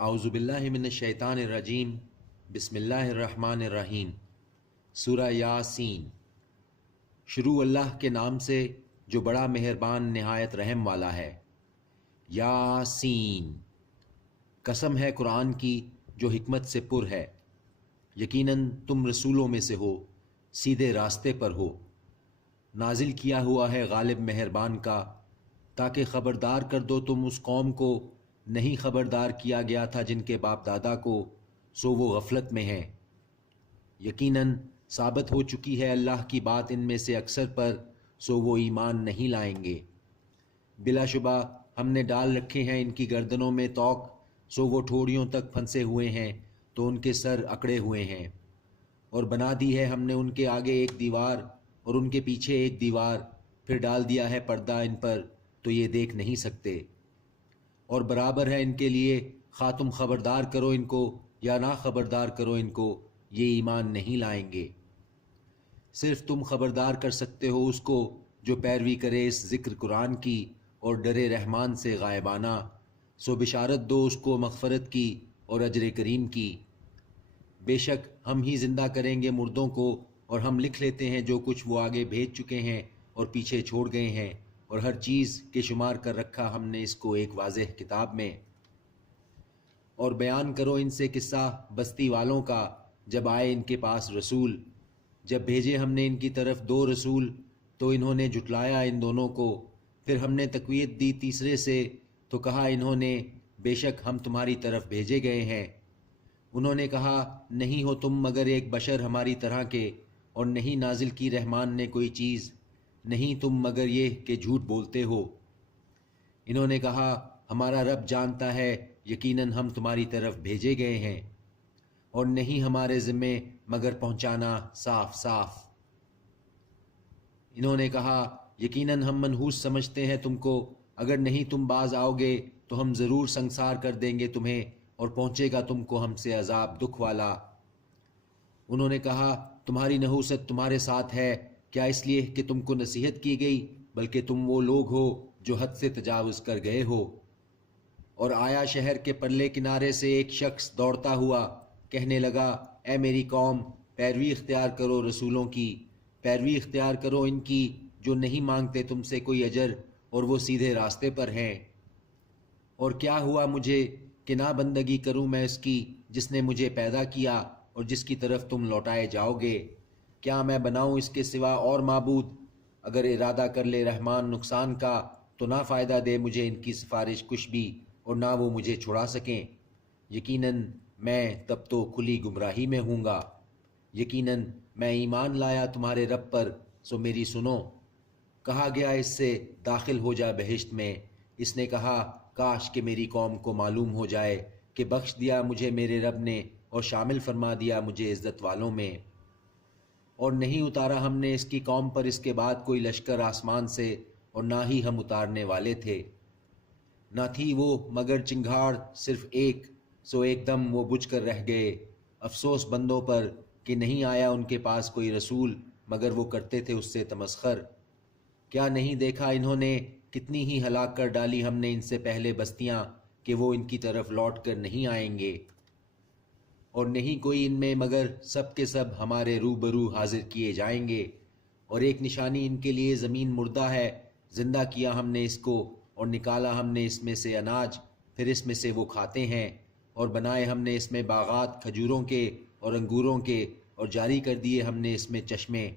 اعوذ باللہ من الشیطان الرجیم بسم اللہ الرحمن الرحیم۔ سورہ یاسین۔ شروع اللہ کے نام سے جو بڑا مہربان نہایت رحم والا ہے۔ یاسین، قسم ہے قرآن کی جو حکمت سے پر ہے، یقیناً تم رسولوں میں سے ہو، سیدھے راستے پر ہو۔ نازل کیا ہوا ہے غالب مہربان کا، تاکہ خبردار کر دو تم اس قوم کو نہیں خبردار کیا گیا تھا جن کے باپ دادا کو، سو وہ غفلت میں ہیں۔ یقیناً ثابت ہو چکی ہے اللہ کی بات ان میں سے اکثر پر، سو وہ ایمان نہیں لائیں گے۔ بلا شبہ ہم نے ڈال رکھے ہیں ان کی گردنوں میں طوق، سو وہ ٹھوڑیوں تک پھنسے ہوئے ہیں تو ان کے سر اکڑے ہوئے ہیں۔ اور بنا دی ہے ہم نے ان کے آگے ایک دیوار اور ان کے پیچھے ایک دیوار، پھر ڈال دیا ہے پردہ ان پر تو یہ دیکھ نہیں سکتے۔ اور برابر ہے ان کے لیے، خواہ تم خبردار کرو ان کو یا نہ خبردار کرو ان کو، یہ ایمان نہیں لائیں گے۔ صرف تم خبردار کر سکتے ہو اس کو جو پیروی کرے اس ذکر قرآن کی اور ڈرے رحمان سے غائبانہ، سو بشارت دو اس کو مغفرت کی اور اجر کریم کی۔ بے شک ہم ہی زندہ کریں گے مردوں کو، اور ہم لکھ لیتے ہیں جو کچھ وہ آگے بھیج چکے ہیں اور پیچھے چھوڑ گئے ہیں، اور ہر چیز کے شمار کر رکھا ہم نے اس کو ایک واضح کتاب میں۔ اور بیان کرو ان سے قصہ بستی والوں کا، جب آئے ان کے پاس رسول، جب بھیجے ہم نے ان کی طرف 2 رسول تو انہوں نے جھٹلایا ان دونوں کو، پھر ہم نے تقویت دی تیسرے سے تو کہا انہوں نے بے شک ہم تمہاری طرف بھیجے گئے ہیں۔ انہوں نے کہا نہیں ہو تم مگر ایک بشر ہماری طرح کے، اور نہیں نازل کی رحمان نے کوئی چیز، نہیں تم مگر یہ کہ جھوٹ بولتے ہو۔ انہوں نے کہا ہمارا رب جانتا ہے، یقیناً ہم تمہاری طرف بھیجے گئے ہیں، اور نہیں ہمارے ذمے مگر پہنچانا صاف صاف۔ انہوں نے کہا یقیناً ہم منحوس سمجھتے ہیں تم کو، اگر نہیں تم باز آؤ گے تو ہم ضرور سنگسار کر دیں گے تمہیں، اور پہنچے گا تم کو ہم سے عذاب دکھ والا۔ انہوں نے کہا تمہاری نحوست تمہارے ساتھ ہے کیا، اس لیے کہ تم کو نصیحت کی گئی، بلکہ تم وہ لوگ ہو جو حد سے تجاوز کر گئے ہو۔ اور آیا شہر کے پرلے کنارے سے ایک شخص دوڑتا ہوا، کہنے لگا اے میری قوم، پیروی اختیار کرو رسولوں کی، پیروی اختیار کرو ان کی جو نہیں مانگتے تم سے کوئی اجر اور وہ سیدھے راستے پر ہیں۔ اور کیا ہوا مجھے کہ نہ بندگی کروں میں اس کی جس نے مجھے پیدا کیا اور جس کی طرف تم لوٹائے جاؤ گے؟ کیا میں بناؤں اس کے سوا اور معبود؟ اگر ارادہ کر لے رحمان نقصان کا تو نہ فائدہ دے مجھے ان کی سفارش کچھ بھی، اور نہ وہ مجھے چھڑا سکیں۔ یقیناً میں تب تو کھلی گمراہی میں ہوں گا۔ یقیناً میں ایمان لایا تمہارے رب پر، سو میری سنو۔ کہا گیا اس سے داخل ہو جا بہشت میں، اس نے کہا کاش کہ میری قوم کو معلوم ہو جائے کہ بخش دیا مجھے میرے رب نے اور شامل فرما دیا مجھے عزت والوں میں۔ اور نہیں اتارا ہم نے اس کی قوم پر اس کے بعد کوئی لشکر آسمان سے، اور نہ ہی ہم اتارنے والے تھے۔ نہ تھی وہ مگر چنگھاڑ صرف ایک، سو ایک دم وہ بجھ کر رہ گئے۔ افسوس بندوں پر کہ نہیں آیا ان کے پاس کوئی رسول مگر وہ کرتے تھے اس سے تمسخر۔ کیا نہیں دیکھا انہوں نے کتنی ہی ہلاک کر ڈالی ہم نے ان سے پہلے بستیاں کہ وہ ان کی طرف لوٹ کر نہیں آئیں گے، اور نہیں کوئی ان میں مگر سب کے سب ہمارے روبرو حاضر کیے جائیں گے۔ اور ایک نشانی ان کے لیے زمین مردہ ہے، زندہ کیا ہم نے اس کو اور نکالا ہم نے اس میں سے اناج، پھر اس میں سے وہ کھاتے ہیں، اور بنائے ہم نے اس میں باغات کھجوروں کے اور انگوروں کے، اور جاری کر دیے ہم نے اس میں چشمے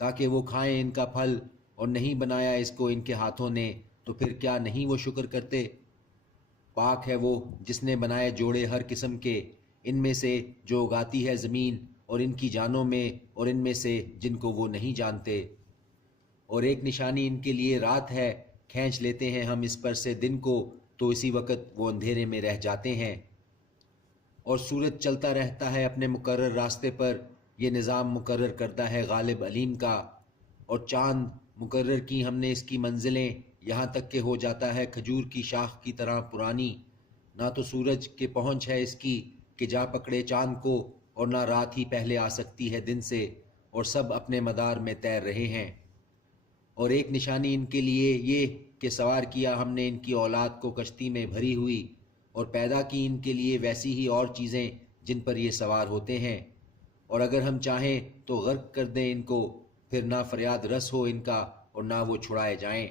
تاکہ وہ کھائیں ان کا پھل، اور نہیں بنایا اس کو ان کے ہاتھوں نے تو پھر کیا نہیں وہ شکر کرتے؟ پاک ہے وہ جس نے بنائے جوڑے ہر قسم کے، ان میں سے جو اگاتی ہے زمین اور ان کی جانوں میں، اور ان میں سے جن کو وہ نہیں جانتے۔ اور ایک نشانی ان کے لیے رات ہے، کھینچ لیتے ہیں ہم اس پر سے دن کو تو اسی وقت وہ اندھیرے میں رہ جاتے ہیں۔ اور سورج چلتا رہتا ہے اپنے مقرر راستے پر، یہ نظام مقرر کرتا ہے غالب علیم کا۔ اور چاند مقرر کی ہم نے اس کی منزلیں، یہاں تک کہ ہو جاتا ہے کھجور کی شاخ کی طرح پرانی۔ نہ تو سورج کے پہنچ ہے اس کی کہ جا پکڑے چاند کو، اور نہ رات ہی پہلے آ سکتی ہے دن سے، اور سب اپنے مدار میں تیر رہے ہیں۔ اور ایک نشانی ان کے لیے یہ کہ سوار کیا ہم نے ان کی اولاد کو کشتی میں بھری ہوئی، اور پیدا کی ان کے لیے ویسی ہی اور چیزیں جن پر یہ سوار ہوتے ہیں، اور اگر ہم چاہیں تو غرق کر دیں ان کو، پھر نہ فریاد رس ہو ان کا اور نہ وہ چھڑائے جائیں،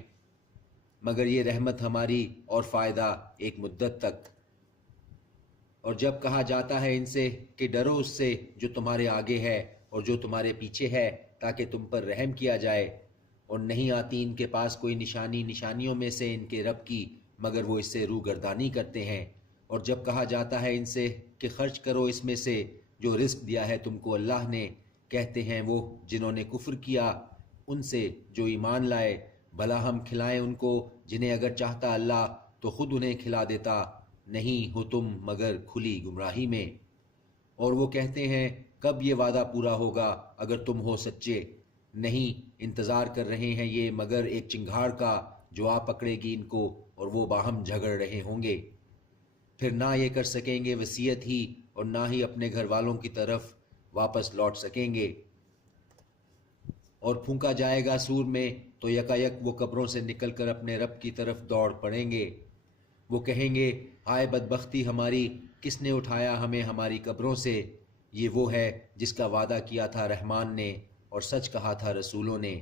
مگر یہ رحمت ہماری اور فائدہ ایک مدت تک۔ اور جب کہا جاتا ہے ان سے کہ ڈرو اس سے جو تمہارے آگے ہے اور جو تمہارے پیچھے ہے، تاکہ تم پر رحم کیا جائے، اور نہیں آتی ان کے پاس کوئی نشانی نشانیوں میں سے ان کے رب کی، مگر وہ اس سے روگردانی کرتے ہیں۔ اور جب کہا جاتا ہے ان سے کہ خرچ کرو اس میں سے جو رزق دیا ہے تم کو اللہ نے، کہتے ہیں وہ جنہوں نے کفر کیا ان سے جو ایمان لائے، بھلا ہم کھلائیں ان کو جنہیں اگر چاہتا اللہ تو خود انہیں کھلا دیتا، نہیں ہو تم مگر کھلی گمراہی میں۔ اور وہ کہتے ہیں کب یہ وعدہ پورا ہوگا اگر تم ہو سچے، نہیں انتظار کر رہے ہیں یہ مگر ایک چنگھاڑ کا جو آ پکڑے گی ان کو، اور وہ باہم جھگڑ رہے ہوں گے۔ پھر نہ یہ کر سکیں گے وصیت ہی، اور نہ ہی اپنے گھر والوں کی طرف واپس لوٹ سکیں گے۔ اور پھونکا جائے گا سور میں تو یکایک وہ قبروں سے نکل کر اپنے رب کی طرف دوڑ پڑیں گے۔ وہ کہیں گے ہائے بدبختی ہماری، کس نے اٹھایا ہمیں ہماری قبروں سے؟ یہ وہ ہے جس کا وعدہ کیا تھا رحمان نے اور سچ کہا تھا رسولوں نے۔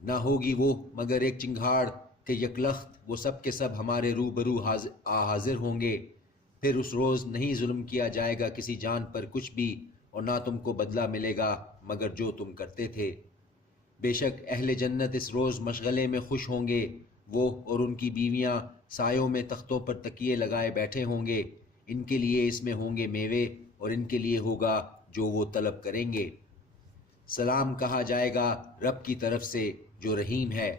نہ ہوگی وہ مگر ایک چنگھاڑ کہ یکلخت وہ سب کے سب ہمارے روبرو حاضر ہوں گے۔ پھر اس روز نہیں ظلم کیا جائے گا کسی جان پر کچھ بھی، اور نہ تم کو بدلہ ملے گا مگر جو تم کرتے تھے۔ بے شک اہل جنت اس روز مشغلے میں خوش ہوں گے، وہ اور ان کی بیویاں سایوں میں تختوں پر تکیے لگائے بیٹھے ہوں گے، ان کے لیے اس میں ہوں گے میوے اور ان کے لیے ہوگا جو وہ طلب کریں گے۔ سلام کہا جائے گا رب کی طرف سے جو رحیم ہے۔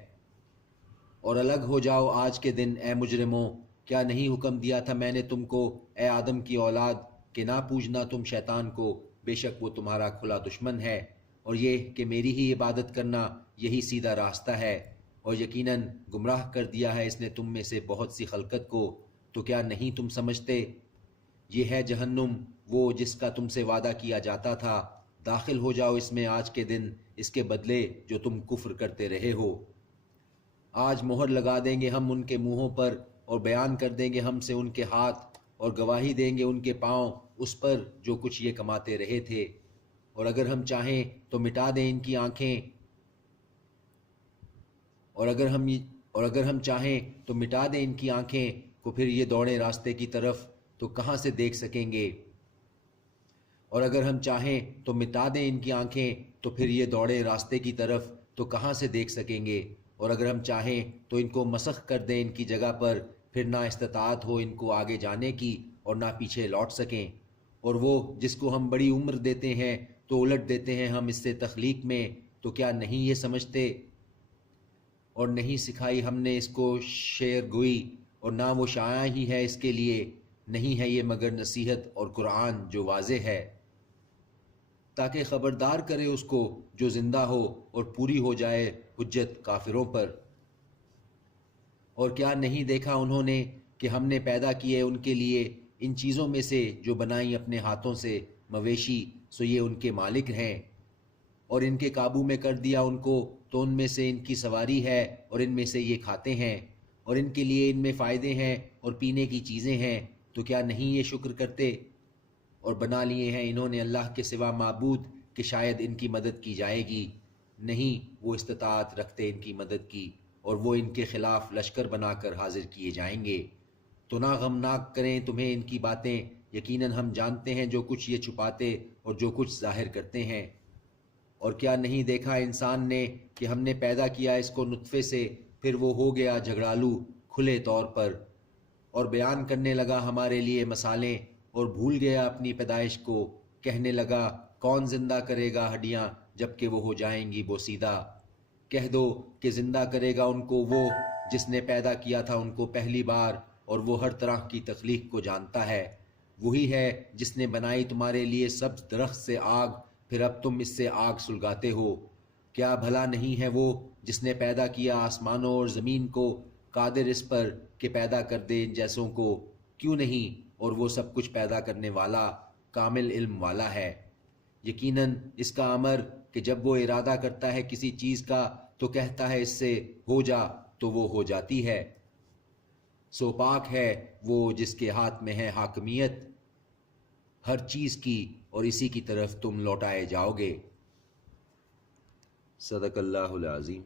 اور الگ ہو جاؤ آج کے دن اے مجرموں، کیا نہیں حکم دیا تھا میں نے تم کو اے آدم کی اولاد کہ نہ پوجنا تم شیطان کو، بے شک وہ تمہارا کھلا دشمن ہے، اور یہ کہ میری ہی عبادت کرنا یہی سیدھا راستہ ہے، اور یقیناً گمراہ کر دیا ہے اس نے تم میں سے بہت سی خلقت کو، تو کیا نہیں تم سمجھتے؟ یہ ہے جہنم وہ جس کا تم سے وعدہ کیا جاتا تھا، داخل ہو جاؤ اس میں آج کے دن اس کے بدلے جو تم کفر کرتے رہے ہو۔ آج مہر لگا دیں گے ہم ان کے منہوں پر، اور بیان کر دیں گے ہم سے ان کے ہاتھ، اور گواہی دیں گے ان کے پاؤں اس پر جو کچھ یہ کماتے رہے تھے۔ اور اگر ہم چاہیں تو مٹا دیں ان کی آنکھیں، اور اگر ہم چاہیں تو مٹا دیں ان کی آنکھیں کو، پھر یہ دوڑیں راستے کی طرف تو کہاں سے دیکھ سکیں گے؟ اور اگر ہم چاہیں تو مٹا دیں ان کی آنکھیں تو پھر یہ دوڑیں راستے کی طرف تو کہاں سے دیکھ سکیں گے؟ اور اگر ہم چاہیں تو ان کو مسخ کر دیں ان کی جگہ پر، پھر نہ استطاعت ہو ان کو آگے جانے کی اور نہ پیچھے لوٹ سکیں۔ اور وہ جس کو ہم بڑی عمر دیتے ہیں تو الٹ دیتے ہیں ہم اس سے تخلیق میں، تو کیا نہیں یہ سمجھتے؟ اور نہیں سکھائی ہم نے اس کو شعر گوئی، اور نہ وہ شایع ہی ہے اس کے لیے، نہیں ہے یہ مگر نصیحت اور قرآن جو واضح ہے، تاکہ خبردار کرے اس کو جو زندہ ہو اور پوری ہو جائے حجت کافروں پر۔ اور کیا نہیں دیکھا انہوں نے کہ ہم نے پیدا کیے ان کے لیے ان چیزوں میں سے جو بنائیں اپنے ہاتھوں سے مویشی، سو یہ ان کے مالک ہیں، اور ان کے قابو میں کر دیا ان کو تو ان میں سے ان کی سواری ہے اور ان میں سے یہ کھاتے ہیں، اور ان کے لیے ان میں فائدے ہیں اور پینے کی چیزیں ہیں، تو کیا نہیں یہ شکر کرتے؟ اور بنا لیے ہیں انہوں نے اللہ کے سوا معبود کہ شاید ان کی مدد کی جائے گی، نہیں وہ استطاعت رکھتے ان کی مدد کی، اور وہ ان کے خلاف لشکر بنا کر حاضر کیے جائیں گے۔ تو نہ غمناک کریں تمہیں ان کی باتیں، یقیناً ہم جانتے ہیں جو کچھ یہ چھپاتے اور جو کچھ ظاہر کرتے ہیں۔ اور کیا نہیں دیکھا انسان نے کہ ہم نے پیدا کیا اس کو نطفے سے، پھر وہ ہو گیا جھگڑالو کھلے طور پر، اور بیان کرنے لگا ہمارے لیے مثالیں، اور بھول گیا اپنی پیدائش کو، کہنے لگا کون زندہ کرے گا ہڈیاں جب کہ وہ ہو جائیں گی بوسیدہ؟ کہہ دو کہ زندہ کرے گا ان کو وہ جس نے پیدا کیا تھا ان کو پہلی بار، اور وہ ہر طرح کی تخلیق کو جانتا ہے۔ وہی ہے جس نے بنائی تمہارے لیے سبز درخت سے آگ، پھر اب تم اس سے آگ سلگاتے ہو۔ کیا بھلا نہیں ہے وہ جس نے پیدا کیا آسمانوں اور زمین کو، قادر اس پر کہ پیدا کر دے ان جیسوں کو؟ کیوں نہیں؟ اور وہ سب کچھ پیدا کرنے والا کامل علم والا ہے۔ یقیناً اس کا امر کہ جب وہ ارادہ کرتا ہے کسی چیز کا تو کہتا ہے اس سے ہو جا، تو وہ ہو جاتی ہے۔ سو پاک ہے وہ جس کے ہاتھ میں ہے حاکمیت ہر چیز کی اور اسی کی طرف تم لوٹائے جاؤ گے۔ صدق اللہ العظیم۔